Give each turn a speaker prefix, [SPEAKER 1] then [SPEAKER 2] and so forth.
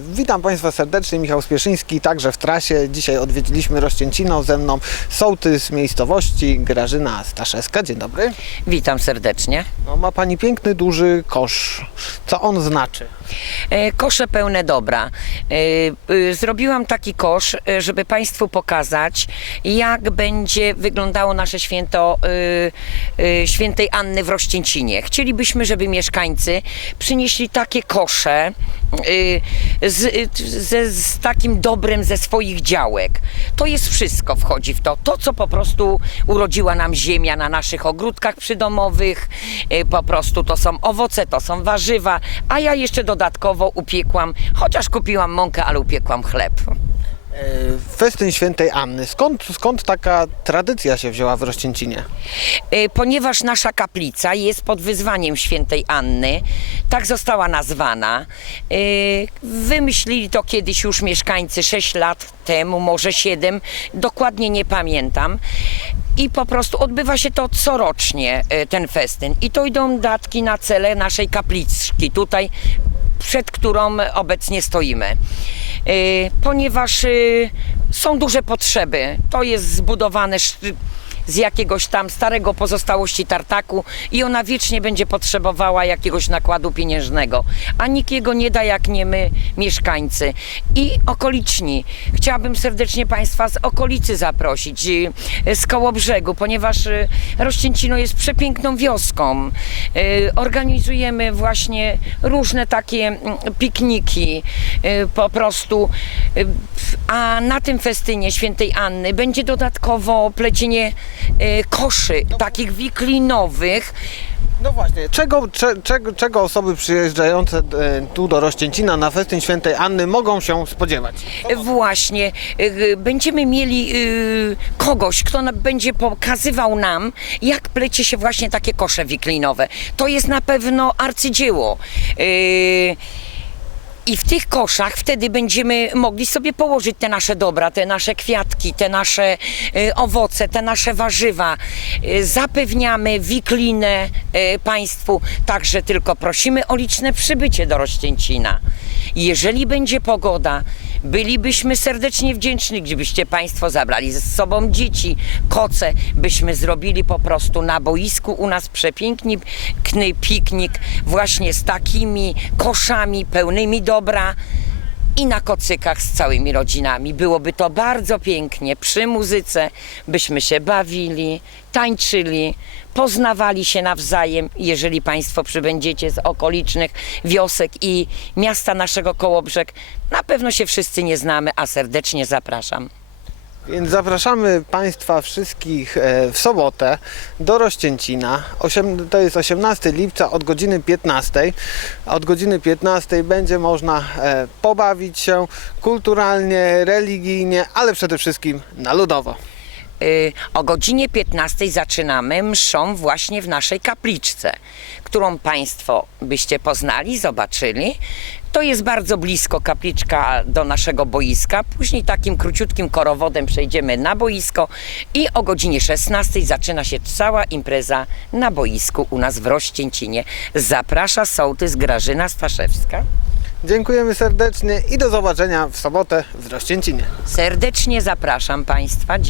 [SPEAKER 1] Witam Państwa serdecznie, Michał Spieszyński, także w trasie. Dzisiaj odwiedziliśmy Rościęcino, ze mną sołtys z miejscowości Grażyna Staszewska. Dzień dobry.
[SPEAKER 2] Witam serdecznie.
[SPEAKER 1] No, ma Pani piękny, duży kosz. Co on znaczy?
[SPEAKER 2] E, Kosze pełne dobra. E, y, Zrobiłam taki kosz, e, żeby Państwu pokazać, jak będzie wyglądało nasze święto świętej Anny w Rościęcinie. Chcielibyśmy, żeby mieszkańcy przynieśli takie kosze z, ze, z takim dobrem ze swoich działek. To jest wszystko, wchodzi w to. To, co po prostu urodziła nam ziemia na naszych ogródkach przydomowych, po prostu to są owoce, to są warzywa, a ja jeszcze dodatkowo upiekłam, chociaż kupiłam mąkę, ale upiekłam chleb.
[SPEAKER 1] E, Festyn Świętej Anny. Skąd, skąd taka tradycja się wzięła w Rościęcinie?
[SPEAKER 2] Y, Ponieważ nasza kaplica jest pod wyzwaniem świętej Anny, tak została nazwana. Y, Wymyślili to kiedyś już mieszkańcy 6 lat temu, może 7, dokładnie nie pamiętam. I po prostu odbywa się to corocznie, ten festyn. I to idą datki na cele naszej kapliczki, tutaj przed którą obecnie stoimy. Y, Ponieważ y, są duże potrzeby. To jest zbudowane z jakiegoś tam starego pozostałości tartaku i ona wiecznie będzie potrzebowała jakiegoś nakładu pieniężnego, a nikt jego nie da jak nie my, mieszkańcy i okoliczni. Chciałabym serdecznie Państwa z okolicy zaprosić, y, z Kołobrzegu, ponieważ y, Rościęcino jest przepiękną wioską. Y, Organizujemy właśnie różne takie mm, pikniki, po prostu, a na tym festynie świętej Anny będzie dodatkowo plecienie y, koszy, takich wiklinowych,
[SPEAKER 1] No właśnie, czego, cze, czego, czego osoby przyjeżdżające e, tu do Rościęcina na Festyn Świętej Anny mogą się spodziewać?
[SPEAKER 2] Właśnie, y, będziemy mieli y, kogoś, kto będzie pokazywał nam, jak plecie się właśnie takie kosze wiklinowe. To jest na pewno arcydzieło. Y, I w tych koszach wtedy będziemy mogli sobie położyć te nasze dobra, te nasze kwiatki, te nasze y, owoce, te nasze warzywa. Y, zapewniamy wiklinę y, Państwu, także tylko prosimy o liczne przybycie do Rościęcina. Jeżeli będzie pogoda, bylibyśmy serdecznie wdzięczni, gdybyście Państwo zabrali ze sobą dzieci, koce, byśmy zrobili po prostu na boisku u nas przepiękny kny- piknik właśnie z takimi koszami pełnymi dobra i na kocykach z całymi rodzinami. Byłoby to bardzo pięknie przy muzyce, byśmy się bawili, tańczyli, poznawali się nawzajem. Jeżeli Państwo przybędziecie z okolicznych wiosek i miasta naszego Kołobrzeg, na pewno się wszyscy nie znamy, a serdecznie zapraszam.
[SPEAKER 1] Więc zapraszamy Państwa wszystkich e, w sobotę do Rościęcina. To jest 18 lipca od godziny 15. A Od godziny 15 będzie można e, pobawić się kulturalnie, religijnie, ale przede wszystkim na ludowo.
[SPEAKER 2] Y, O godzinie 15 zaczynamy mszą właśnie w naszej kapliczce, którą Państwo byście poznali, zobaczyli. To jest bardzo blisko kapliczka do naszego boiska. Później takim króciutkim korowodem przejdziemy na boisko i o godzinie 16 zaczyna się cała impreza na boisku u nas w Rościęcinie. Zaprasza sołtys Grażyna Staszewska.
[SPEAKER 1] Dziękujemy serdecznie i do zobaczenia w sobotę w Rościęcinie.
[SPEAKER 2] Serdecznie zapraszam Państwa. Dziękuję.